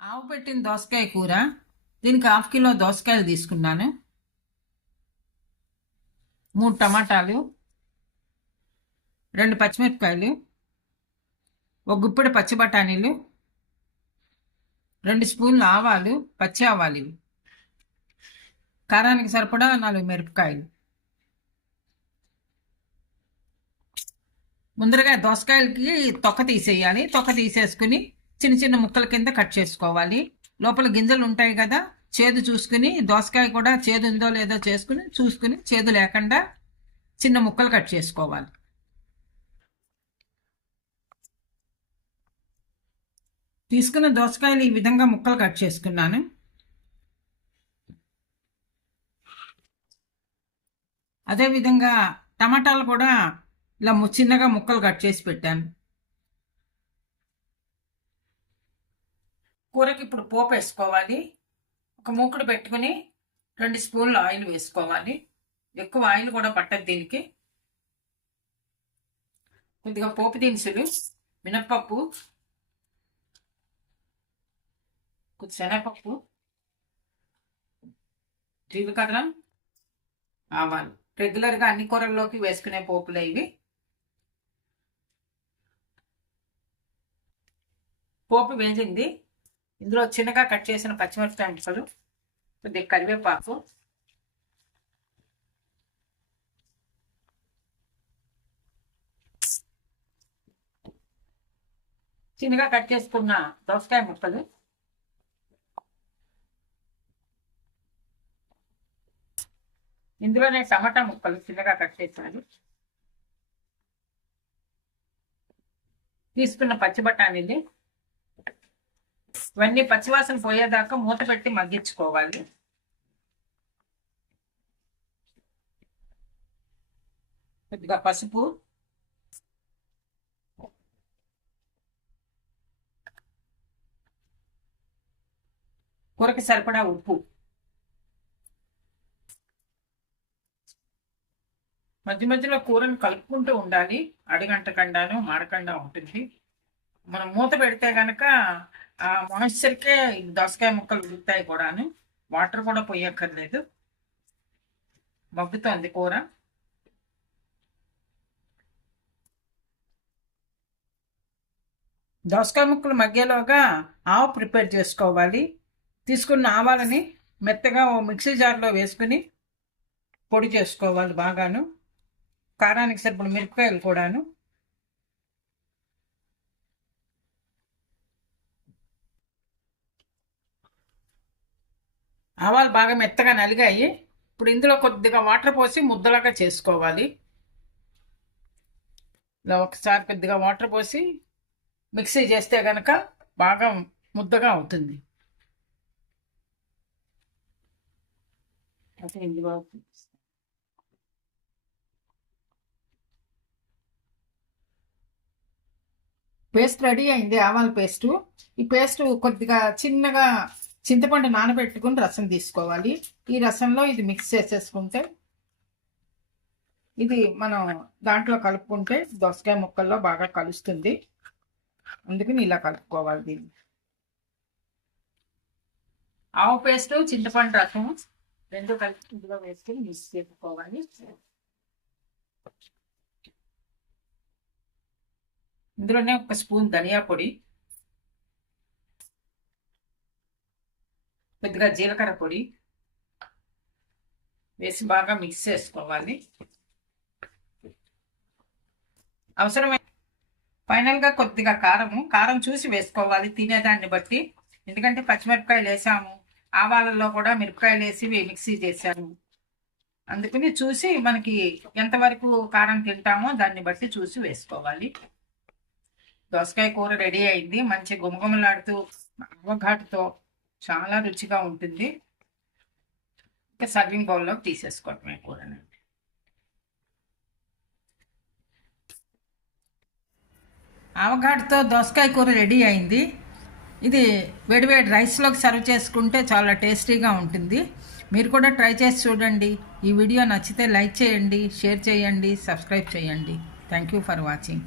ఆవు పెట్టిన దోసకాయ కూర. దీనికి 1/2 కిలో దోసకాయలు తీసుకున్నాను. 3 టమాటాలు, 2 పచ్చిమిరపకాయలు, ఒక గుప్పెడు పచ్చి బఠానీలు, 2 స్పూన్లు ఆవాలు, పచ్చి ఆవాలు ఇవి, కారానికి సరిపడా 4 మిరపకాయలు. ముందరగా దోసకాయలకి తొక్క తీసేయాలి. తొక్క తీసేసుకుని చిన్న చిన్న ముక్కల కింద కట్ చేసుకోవాలి. లోపల గింజలు ఉంటాయి కదా, చేదు చూసుకుని, దోసకాయ కూడా చేదు ఉందో లేదో చూసుకుని చేదు లేకుండా చిన్న ముక్కలు కట్ చేసుకోవాలి. తీసుకున్న దోసకాయలు ఈ విధంగా ముక్కలు కట్ చేసుకున్నాను. అదేవిధంగా టమాటాలు కూడా ఇలా చిన్నగా ముక్కలు కట్ చేసి పెట్టాను. కూరకి ఇప్పుడు పోపు వేసుకోవాలి. ఒక మూకుడు పెట్టుకుని 2 స్పూన్లు ఆయిల్ వేసుకోవాలి. ఎక్కువ ఆయిల్ కూడా పట్టదు దీనికి. కొద్దిగా పోపు దినుసులు, మినప్పప్పు, కొద్ది శనగపప్పు, జీలకర్ర, ఆవాలు. రెగ్యులర్గా అన్ని కూరల్లోకి వేసుకునే పోపులే ఇవి. పోపు వేసింది. ఇందులో చిన్నగా కట్ చేసిన పచ్చిమిరపకాయ ముక్కలు, కొద్దిగా కరివేపాకు, చిన్నగా కట్ చేసుకున్న దోసకాయ ముక్కలు, ఇందులోనే టమాటా ముక్కలు చిన్నగా కట్ చేసాను, తీసుకున్న పచ్చి బఠానీలు. ఇవన్నీ పచ్చివాసన పోయేదాకా మూత పెట్టి మగ్గించుకోవాలి. కొద్దిగా పసుపు, కూరకి సరిపడా ఉప్పు. మధ్య మధ్యలో కూరను కలుపుకుంటూ ఉండాలి. అడిగంటకుండాను మాడకుండా ఉంటుంది. మనం మూత పెడితే కనుక ఆ మాయిశ్చర్కే దోసకాయ ముక్కలు ఉడుకుతాయి కూడాను. వాటర్ కూడా పోయక్కర్లేదు. మగ్గుతోంది కూర. దోసకాయ ముక్కలు మగ్గేలోగా ఆవు ప్రిపేర్ చేసుకోవాలి. తీసుకున్న ఆవాలని మెత్తగా మిక్సీ జార్లో వేసుకుని పొడి చేసుకోవాలి బాగాను. కారానికి సరిపడ మిరపకాయలు కూడాను. ఆవాలు బాగా మెత్తగా నలిగాయి. ఇప్పుడు ఇందులో కొద్దిగా వాటర్ పోసి ముద్దలాగా చేసుకోవాలి. ఇలా ఒకసారి కొద్దిగా వాటర్ పోసి మిక్సీ చేస్తే కనుక బాగా ముద్దగా అవుతుంది. పేస్ట్ రెడీ అయింది, ఆవాల పేస్టు. ఈ పేస్ట్ కొద్దిగా చిన్నగా చింతపండు నానబెట్టుకుని రసం తీసుకోవాలి. ఈ రసంలో ఇది మిక్స్ చేసేసుకుంటే ఇది మనం దాంట్లో కలుపుకుంటే దోసకాయ ముక్కల్లో బాగా కలుస్తుంది. అందుకని ఇలా కలుపుకోవాలి. దీన్ని ఆవు పేస్టు, చింతపండు రసం రెండు కలిపి ఇందులో వేసుకుని మిక్స్ చేసుకోవాలి. ఇందులోనే 1 స్పూన్ ధనియా పొడి, కొద్దిగా జీలకర్ర పొడి వేసి బాగా మిక్స్ చేసుకోవాలి. అవసరమైన ఫైనల్గా కొద్దిగా కారం చూసి వేసుకోవాలి తినేదాన్ని బట్టి. ఎందుకంటే పచ్చిమిరపకాయలు వేసాము, ఆవాలలో కూడా మిరపకాయలు వేసి మిక్సీ చేశాము. అందుకని చూసి మనకి ఎంతవరకు కారం తింటామో దాన్ని బట్టి చూసి వేసుకోవాలి. దోసకాయ కూర రెడీ అయింది. మంచి గుమగుమలాడుతూ ఆవఘాటుతో చాలా రుచిగా ఉంటుంది. ఇంకా సర్వింగ్ బౌల్లోకి తీసేసుకోవటమే కూరని. ఆవఘాటుతో దోసకాయ కూర రెడీ అయింది. ఇది వేడివేడి రైస్లోకి సర్వ్ చేసుకుంటే చాలా టేస్టీగా ఉంటుంది. మీరు కూడా ట్రై చేసి చూడండి. ఈ వీడియో నచ్చితే లైక్ చేయండి, షేర్ చేయండి, సబ్స్క్రైబ్ చేయండి. Thank you for watching.